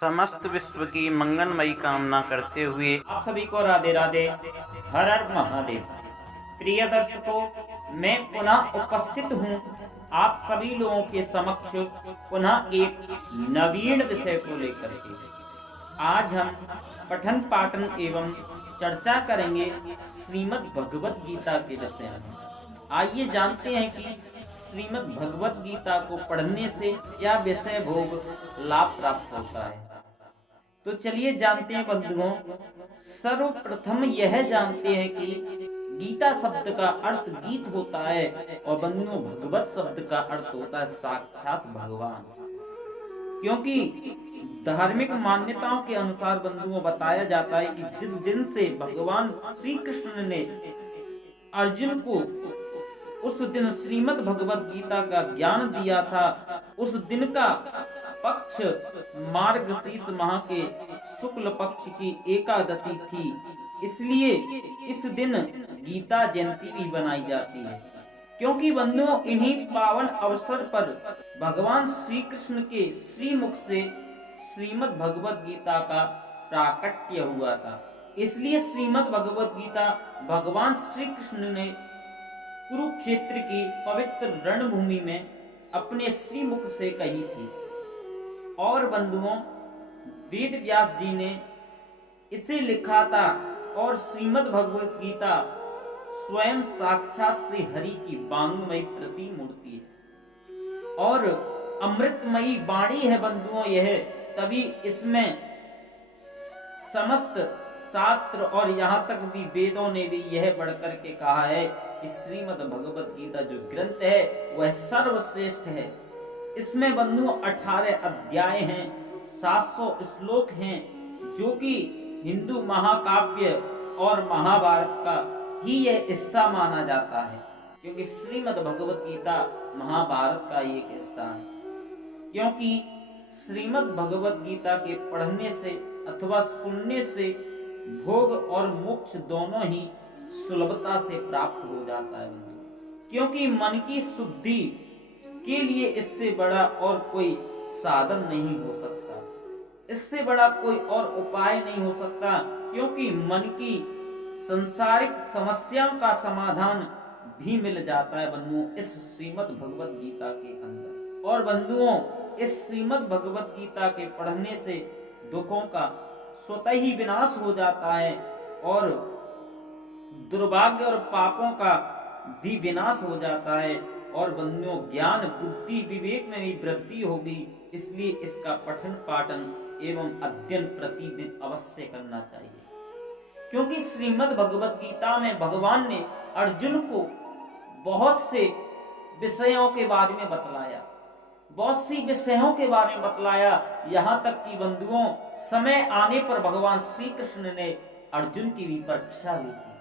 समस्त विश्व की मंगलमयी कामना करते हुए आप सभी को राधे राधे, हर हर महादेव। प्रिय दर्शकों, मैं पुनः उपस्थित हूँ आप सभी लोगों के समक्ष पुनः एक नवीन विषय को लेकर के। आज हम पठन पाठन एवं चर्चा करेंगे श्रीमद् भगवत गीता के विषय में। आइए जानते हैं कि श्रीमद् भगवत गीता को पढ़ने से क्या विषय भोग लाभ प्राप्त होता है। तो चलिए जानते हैं बंधुओं। सर्वप्रथम यह जानते हैं कि गीता शब्द का अर्थ गीत होता है और बंधुओं भगवत शब्द का अर्थ होता है साक्षात भगवान। क्योंकि धार्मिक मान्यताओं के अनुसार बंधुओं बताया जाता है कि जिस दिन से भगवान श्री कृष्ण ने अर्जुन को उस दिन श्रीमद् भगवत गीता का ज्ञान दिया था, उस दिन का पक्ष मार्गशीर्ष माह के शुक्ल पक्ष की एकादशी थी। इसलिए इस दिन गीता जयंती भी बनाई जाती है। क्योंकि बंधुओं इन्हीं पावन अवसर पर भगवान श्री कृष्ण के श्रीमुख से श्रीमद् भगवत गीता का प्राकट्य हुआ था। इसलिए श्रीमद् भगवत गीता भगवान श्री कृष्ण ने कुरुक्षेत्र की पवित्र रणभूमि में अपने श्रीमुख से कही थी। और बंधुओं वेद व्यास जी ने इसे लिखा था और श्रीमद् भगवत गीता स्वयं साक्षात श्री हरि की वांग्मयी प्रतिमूर्ति है और अमृतमयी वाणी है बंधुओं यह। तभी इसमें समस्त शास्त्र और यहाँ तक भी वेदों ने भी यह बढ़कर के कहा है कि श्रीमद् भगवत गीता जो ग्रंथ है वह सर्वश्रेष्ठ है। इसमें बंधुओं 18 अध्याय हैं, 700 श्लोक हैं, जो कि हिंदू महाकाव्य और महाभारत का ही यह हिस्सा माना जाता है। क्योंकि श्रीमद् भगवत गीता महाभारत का ही एक हिस्सा है। क्योंकि श्रीमद् भगवत गीता के पढ़ने से अथवा सुनने से भोग और मोक्ष दोनों ही सुलभता से प्राप्त हो जाता है। क्योंकि मन की शुद्धि के लिए इससे बड़ा और कोई साधन नहीं हो सकता, इससे बड़ा कोई और उपाय नहीं हो सकता। क्योंकि मन की संसारिक समस्याओं का समाधान भी मिल जाता है बंधुओं इस श्रीमद् भगवत गीता के अंदर। और बंधुओं इस श्रीमद् भगवत गीता के पढ़ने से दुखों का स्वतः ही विनाश हो जाता है और दुर्भाग्य और पापों का भी विनाश हो जाता है। और बंधुओं ज्ञान बुद्धि विवेक में भी वृद्धि होगी। इसलिए इसका पठन पाठन एवं अध्ययन प्रतिदिन अवश्य करना चाहिए। क्योंकि श्रीमद् भगवत गीता में भगवान ने अर्जुन को बहुत से विषयों के बारे में बतलाया, बहुत सी विषयों के बारे में बतलाया। यहाँ तक कि बंधुओं समय आने पर भगवान श्री कृष्ण ने अर्जुन की भी परीक्षा ली थी।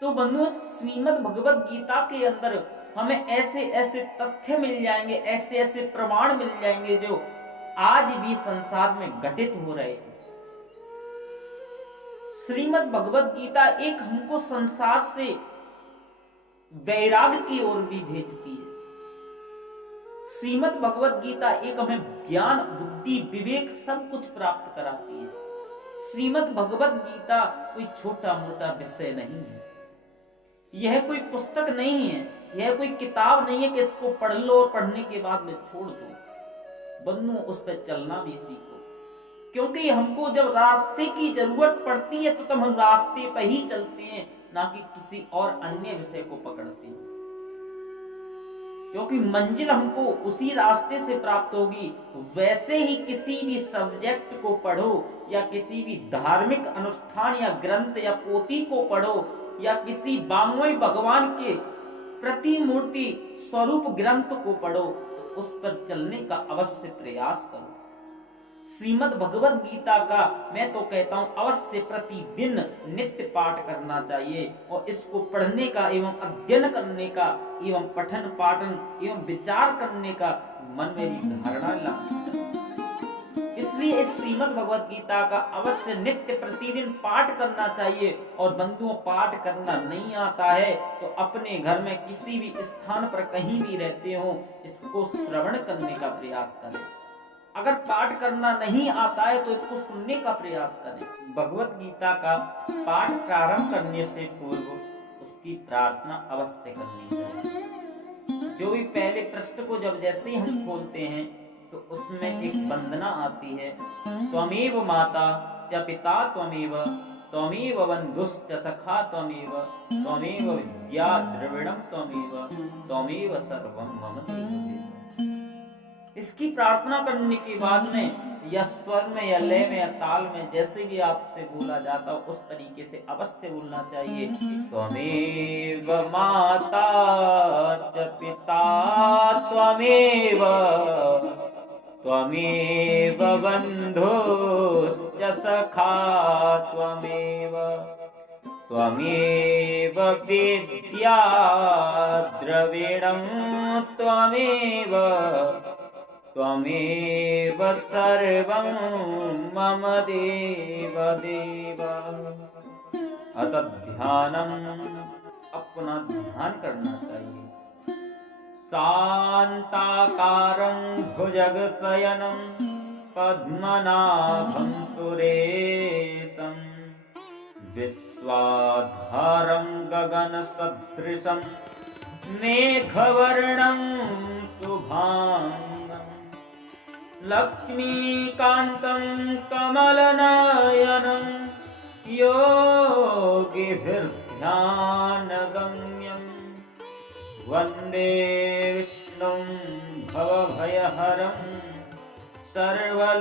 तो बंधुओं श्रीमद् भगवत गीता के अंदर हमें ऐसे ऐसे तथ्य मिल जाएंगे, ऐसे ऐसे प्रमाण मिल जाएंगे जो आज भी संसार में घटित हो रहे हैं। श्रीमद् भगवत गीता एक हमको संसार से वैराग्य की ओर भी भेजती है। श्रीमद् भगवत गीता एक हमें ज्ञान बुद्धि विवेक सब कुछ प्राप्त कराती है। श्रीमद् भगवत गीता कोई छोटा मोटा विषय नहीं है, यह कोई पुस्तक नहीं है, यह कोई किताब नहीं है कि इसको पढ़ लो और पढ़ने के बाद में छोड़ दो। बंधुओं उस पर चलना भी सीखो। क्योंकि हमको जब रास्ते की जरूरत पड़ती है तो तब हम रास्ते पर ही चलते हैं, ना कि किसी और अन्य विषय को पकड़ते हैं। क्योंकि मंजिल हमको उसी रास्ते से प्राप्त होगी। वैसे ही किसी भी सब्जेक्ट को पढ़ो या किसी भी धार्मिक अनुष्ठान या ग्रंथ या पोथी को पढ़ो या किसी वाङ्मय भगवान के प्रतिमूर्ति स्वरूप ग्रंथ को पढ़ो तो उस पर चलने का अवश्य प्रयास करो। श्रीमद् भगवत गीता का मैं तो कहता हूँ अवश्य प्रतिदिन नित्य पाठ करना चाहिए और इसको पढ़ने का एवं अध्ययन करने का एवं पठन पाठन एवं विचार करने का मन में भी धारणा लाना चाहिए। इसलिए इस श्रीमद् भगवत गीता का अवश्य नित्य प्रतिदिन पाठ करना चाहिए। और बंधुओं पाठ करना नहीं आता है तो अपने घर में किसी भी स्थान पर कहीं भी रहते हो इसको श्रवण करने का प्रयास करें। अगर पाठ करना नहीं आता है तो इसको सुनने का प्रयास करें। भगवत गीता का पाठ प्रारंभ करने से पूर्व उसकी प्रार्थना अवश्य करनी चाहिए। जो भी पहले पृष्ठ को जब जैसे ही हम खोलते हैं तो उसमें एक वंदना आती है, त्वमेव माता च पिता त्वमेव, त्वमेव बन्धुश्च सखा त्वमेव, त्वमेव विद्या द्रविणं त्वमेव, त्वमेव सर्वं मम देवदेव। इसकी प्रार्थना करने के बाद में या स्वर में या लय में या ताल में जैसे भी आपसे बोला जाता हो उस तरीके से अवश्य बोलना चाहिए। त्वमेव माता च पिता त्वमेव, त्वमेव बन्धुश्च सखा त्वमेव, त्वमेव विद्या द्रविणं त्वमेव, त्वमेव सर्वं मम देवदेव। अतः ध्यानम्, अपना ध्यान करना चाहिए। शान्ताकारं भुजगशयनं पद्मनाभं सुरेशं, विश्वाधारं गगनसदृशं मेघवर्णं शुभांगं, लक्ष्मीकान्तं कमलनयनं योगिभिर्ध्यानगम्यं, वन्दे विष्णुं भवभयहरं सर्वलोकैकनाथं।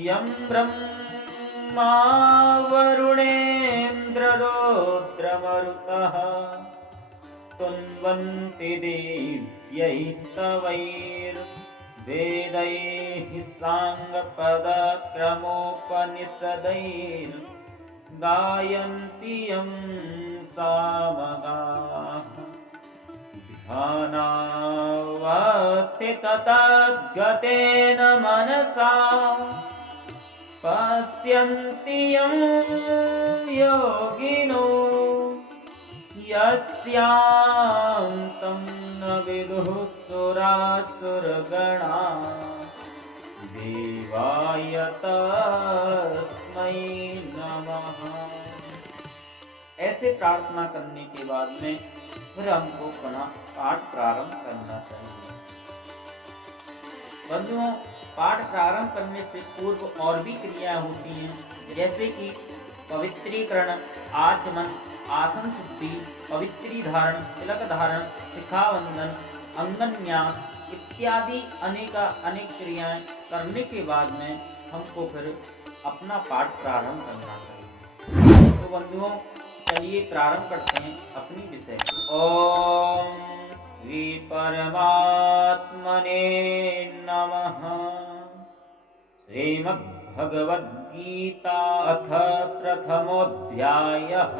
यं ब्रह्मा वरुणेन्द्ररुद्रमरुतः स्तुन्वन्ति दिव्यैस्तवैर्वेदैः साङ्गपदक्रमोपनिषदैर्गायन्ति यं सामगाः। ध्यानावस्थिततद्गतेन मनसा पश्यन्ति यं योगिनो, यस्यान्तं न विदुः सुरासुरगणा, देवाय तस्मै नमः। ऐसे प्रार्थना करने के बाद में फिर हमको पाठ प्रारंभ करना चाहिए। बंधुओं, पाठ प्रारंभ करने से पूर्व और भी क्रियाएं होती हैं, जैसे कि पवित्रीकरण, आचमन, आसन शुद्धि, पवित्री धारण, तिलक धारण, शिखावंदन, अंगन्यास इत्यादि अनेक क्रियाएं करने के बाद में हमको फिर अपना पाठ प्रारंभ करना चाहिए। तो बंधुओं, चलिए प्रारंभ करते हैं अपनी विषय को। ओम श्री परमात्मने नमः। श्रीमद्भगवद्गीता अथ प्रथमोऽध्यायः।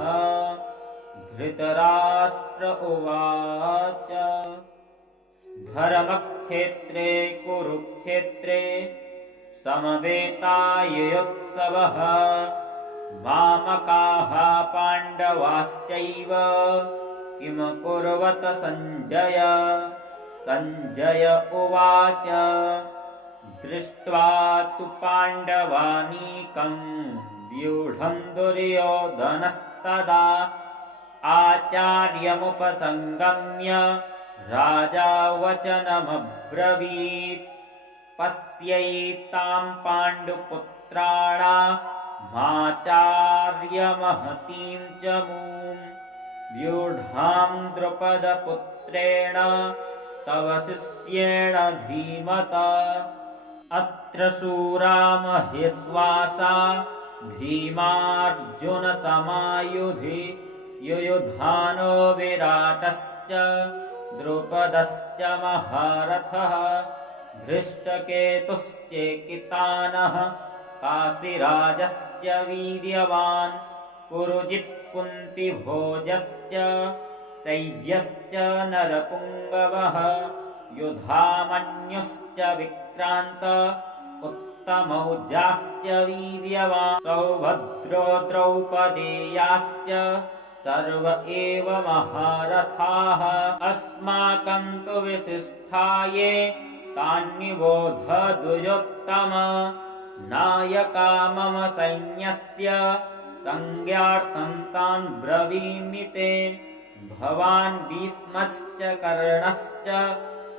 धृतराष्ट्र उवाच धर्मक्षेत्रे कुरुक्षेत्रे समवेतायुत्सवः मामकाः पाण्डवाश्चैव किम कुर्वत सञ्जय। सञ्जय उवाच दृष्ट्वा तु पाण्डवानीकं व्यूढं दुर्योधनस्तदा आचार्यमुपसंगम्य राजा वचनमब्रवीत् पश्यैतां पाण्डुपुत्राणामाचार्यमहतीं च मूं व्यूढां द्रुपदपुत्रेण तव शिष्येण धीमता अत्र शूरा महेश्वासा भीमार्जुनसमायुधि युयुधानो विराटश्च द्रुपदश्च महारथः धृष्टकेतुश्चेकितानः काशीराजश्च वीर्यवान् पुरुजित् कुन्तिभोजश्च शैव्यश्च नरपुङ्गवः युधामन्युश्च विक्रान्त उत्तमौजाश्च वीर्यवान् सौभद्रो द्रौपदेयाश्च सर्व एव महारथाः अस्माकं तु विशिष्टा ये तान्निबोधदुयोत्तम नायका मम सैन्यस्य संज्ञार्थं तान् ब्रवीमि ते भवान् भीष्मश्च कर्णश्च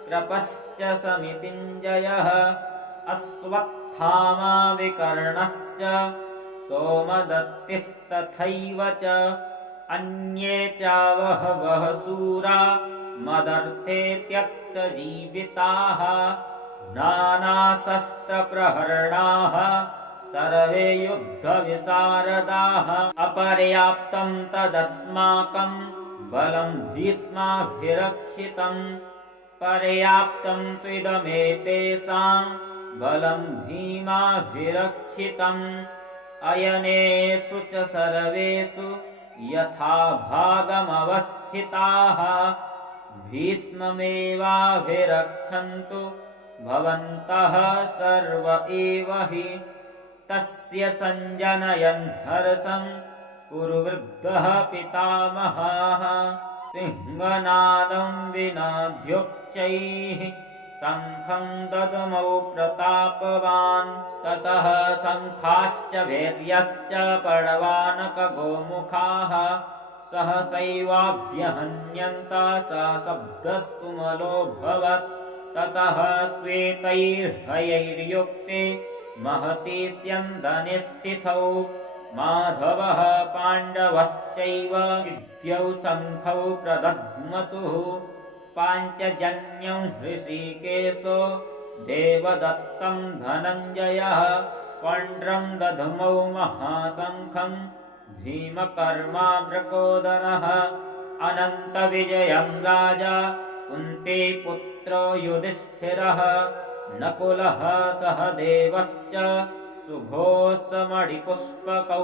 कृपश्च समितिञ्जयः अश्वत्थामा विकर्णश्च सोमदत्तिस्तथैव च अन्ये च बहवः शूरा मदर्थे त्यक्तजीविताः नानाशस्त्रप्रहरणाः सर्वे युद्धविशारदाः अपर्याप्तं तदस्माकं बलं भीष्माभिरक्षितं पर्याप्तं त्विदमेतेषां बलं भीमाभिरक्षितम् अयनेषु च सर्वेषु यथा भागमवस्थिताः भीष्ममेवाभिरक्षन्तु भवन्तः सर्व एव हि तस्य सञ्जनयन् हर्षं कुरुवृद्धः पितामहः सिंहनादं विनाद्योच्चैः शङ्खं दद्मौ प्रतापवान् ततः शङ्खाश्च भैर्यश्च पडवानकगोमुखाः सहसैवाभ्यहन्यन्त सशब्दस्तुमलोऽभवत् ततः श्वेतैर्हयैर्युक्ते महति स्यन्दने स्थितौ माधवः पाण्डवश्चैव विद्यौ शङ्खौ प्रदध्मतुः पाञ्चजन्यं हृषीकेशो देवदत्तं धनञ्जयः पण्ड्रं दध्मौ महाशङ्खं भीमकर्मावृकोदरः अनन्तविजयं राजा कुन्तीपुत्रो युधिष्ठिरः नकुलः सहदेवश्च सुघोषमणिपुष्पकौ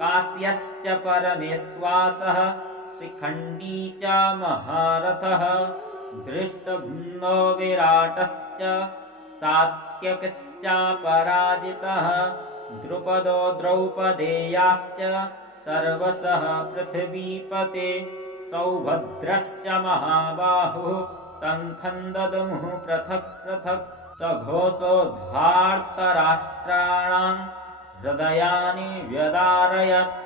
काश्यश्च परमेश्वासः शिखण्डी च महारथः धृष्टद्युम्नो विराटश्च सात्यकिश्चापराजितः द्रुपदो द्रौपदेयाश्च सर्वशः पृथिवीपते सौभद्रश्च महाबाहुः शङ्खं दद्मुः पृथक् पृथक् सघोषोद्धार्तराष्ट्राणां हृदयानि व्यदारयत्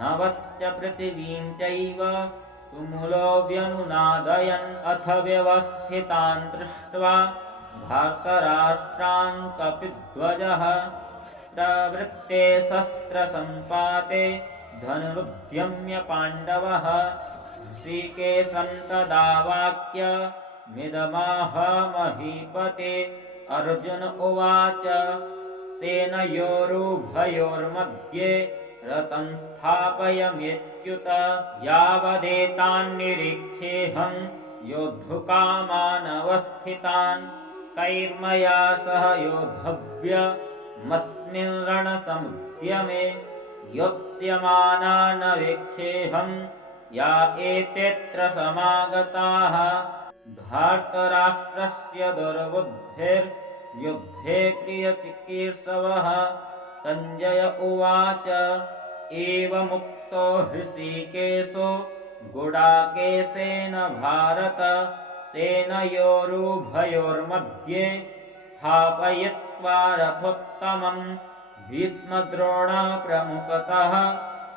नवश्च पृथिवीं चैव तुमुलो व्यनुनादयन् अथ व्यवस्थितान् दृष्ट्वा धार्तराष्ट्रान् कपिध्वजः प्रवृत्ते शस्त्रसम्पाते धनुरुद्यम्य पाण्डवः ऋषिकेशं तदा वाक्यमिदमाह महीपते अर्जुन उवाच सेनयोरुभयोर्मध्ये रथं स्थापयमेच्युत यावदेतान्निरीक्षेऽहं योद्धुकामानवस्थितान् कैर्मया सह योद्धव्यमस्मिन् रणसमुद्यमे योत्स्यमाना न वीक्षेऽहं या एतेऽत्र समागताः धार्तराष्ट्रस्य दुर्बुद्धिर्युद्धे प्रियचिकीर्षवः सञ्जय उवाच एवमुक्तो हृषीकेशो गुडाकेशेन भारत सेनयोरुभयोर्मध्ये स्थापयित्वा रथोत्तमं भीष्मद्रोणप्रमुखतः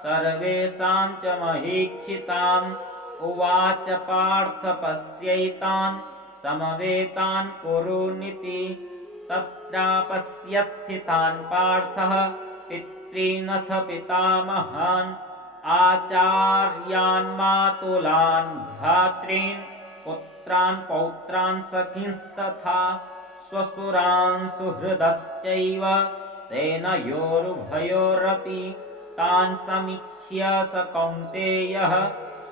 सर्वेषां च महीक्षितान् उवाच पार्थ पश्यैतान् समवेतान् कुरुनिति तत्रापश्य स्थितान् पार्थः पितॄनथ पितामहान् आचार्यान् मातुलान् भ्रातॄन् पुत्रान् पौत्रान् सखींस्तथा स्वसुरान् सुहृदश्चैव सेनयोरुभयोरपि तान् समीक्ष्य स कौन्तेयः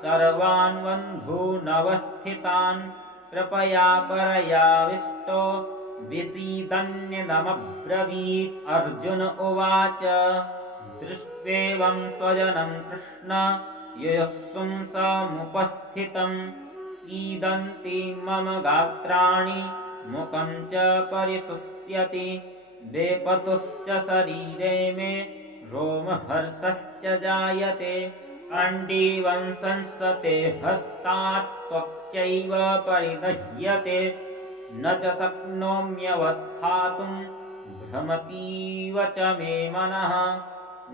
सर्वान् बन्धूनवस्थितान् कृपया परयाविष्टो विसीदन्यदमब्रवीत् अर्जुन उवाच दृष्ट्वेवं स्वजनं कृष्ण यशस्सुं समुपस्थितं सीदन्ति मम गात्राणि मुखं च परिशुष्यति वेपतुश्च शरीरे मे रोमहर्षश्च जायते गाण्डीवं संसते हस्तात् त्वक्चैव परिदह्यते न च शक्नोम्यवस्थातुं भ्रमतीव च मे मनः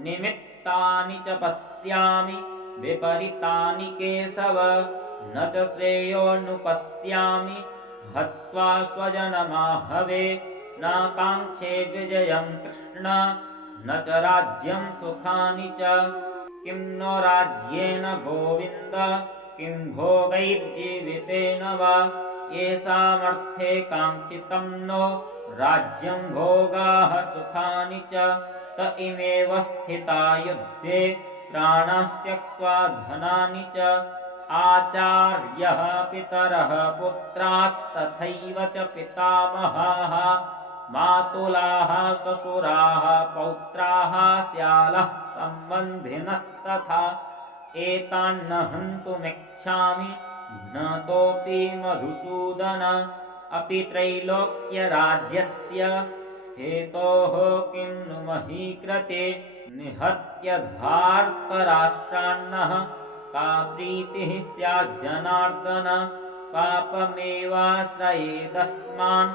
निमित्तानि च पश्यामि विपरीतानि केशव न च श्रेयोऽनुपश्यामि हत्वा स्वजनमाहवे न काङ्क्षे विजयं कृष्ण न च राज्यं सुखानि च किं नो राज्येन गोविन्द किं भोगैर्जीवितेन वा येषामर्थे काङ्क्षितं नो राज्यं भोगाः सुखानि च त इमेव स्थिता युद्धे प्राणास्त्यक्त्वा धनानि च आचार्यः पितरः पुत्रास्तथैव च पितामहाः मातुलाः ससुराः पौत्राः स्यालः सम्बन्धिनस्तथा एतान्न हन्तुमिच्छामि ज्ञातोऽपि मधुसूदन अपि त्रैलोक्यराज्यस्य हेतोः किं नु महीकृते निहत्य धार्तराष्ट्रान्नः का प्रीतिः स्याज्जनार्दन पापमेवाश्रयेदस्मान्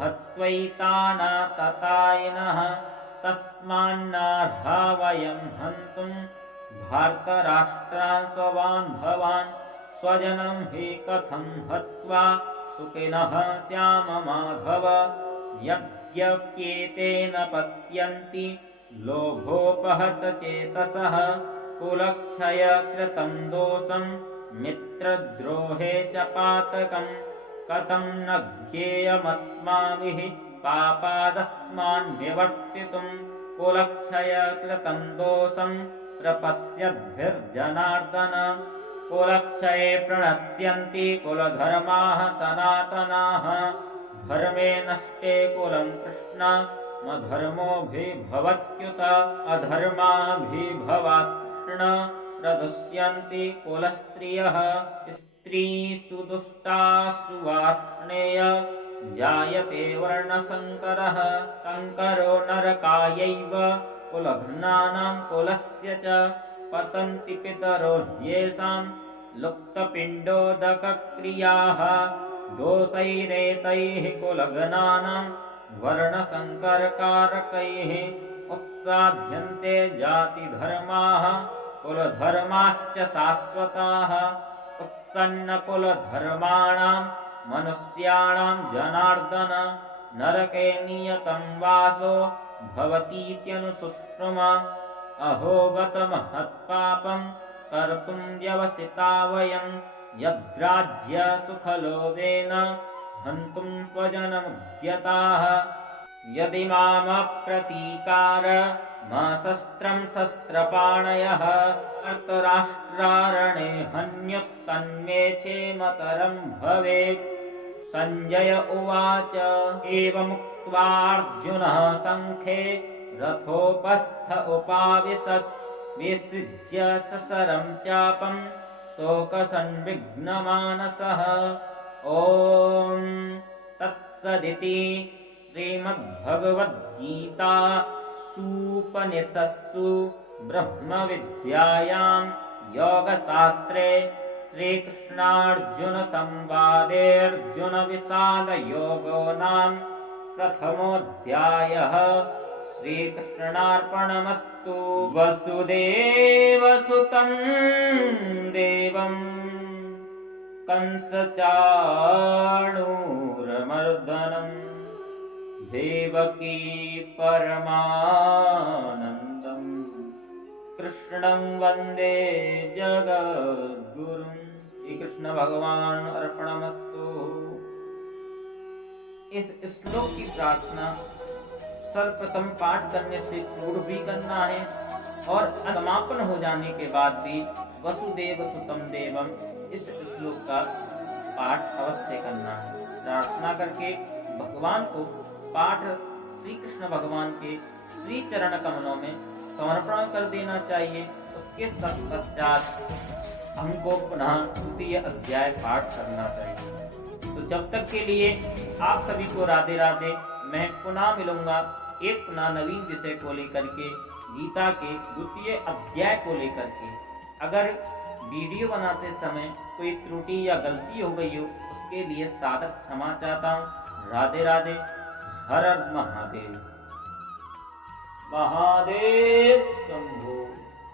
हत्वैतानाततायिनः तस्मान्नार्हा वयं हन्तुं भारतराष्ट्रान् स्वबान्धवान् स्वजनं हि कथं हत्वा सुखिनः स्याम माधव यद्यप्येतेन पश्यन्ति लोभोपहत चेतसः कुलक्षयकृतं दोषं मित्रद्रोहे च पातकं कथं न ज्ञेयमस्माभिः पापादस्मान्निवर्तितुं कुलक्षयकृतं दोषं प्रपश्यद्भिर्जनार्दन कुलक्षये प्रणश्यन्ति कुलधर्माः सनातनाः धर्मे नष्टे कुलं कृष्ण मधर्मोऽभिभवत्युत अधर्माभिभवात् कृष्ण प्रदुष्यन्ति कुलस्त्रियः स्त्रीषु दुष्टासु वार्ष्णेय जायते वर्णसङ्करः सङ्करो नरकायैव कुलघ्नानां कुलस्य च पतन्ति पितरो येषां लुप्तपिण्डोदकक्रियाः दोषैरेतैः कुलघ्नानां वर्णसङ्करकारकैः उत्साध्यन्ते जातिधर्माः कुलधर्माश्च शाश्वताः उत्सन्नकुलधर्माणां मनुष्याणां जनार्दन नरके नियतं वासो भवतीत्यनुशुश्रुमा अहो बत महत्पापं कर्तुं व्यवसिता वयं यद्राज्यसुखलोभेन हन्तुं स्वजनमुद्यताः यदि मामप्रतीकार मा शस्त्रं शस्त्रपाणयः अर्तराष्ट्रारणे हन्युस्तन्मे चेमतरं भवेत् सञ्जय उवाच एवमुक्त्वार्जुनः सङ्खे रथोपस्थ उपाविशत् विसृज्य ससरं चापं शोकसंविघ्नमानसः ॐ तत्सदिति श्रीमद्भगवद्गीतासूपनिषत्सु ब्रह्मविद्यायां योगशास्त्रे श्रीकृष्णार्जुनसंवादेऽर्जुनविषादयोगो नाम प्रथमोऽध्यायः। श्रीकृष्णार्पणमस्तु। वसुदेवसुतं देवं कंसचाणूरमर्दनं देवकी परमानन्दं कृष्णं वन्दे जगद्गुरुं। श्री कृष्ण भगवान अर्पणमस्तु। इस श्लोक की प्रार्थना सर्वप्रथम पाठ करने से पूर्व भी करना है और समापन हो जाने के बाद भी वसुदेव सुतम देवम इस श्लोक का पाठ अवश्य करना है। प्रार्थना करके भगवान को पाठ श्री कृष्ण भगवान के श्री चरण कमलों में समर्पण कर देना चाहिए। उसके पश्चात हमको पुनः द्वितीय अध्याय पाठ करना चाहिए। तो जब तक के लिए आप सभी को राधे राधे। मैं पुनः मिलूंगा एक पुनः नवीन विषय को लेकर के, गीता के द्वितीय अध्याय को लेकर के। अगर वीडियो बनाते समय कोई त्रुटि या गलती हो गई हो उसके लिए सादर क्षमा चाहता हूँ। राधे राधे, हर हर महादेव। महादेव।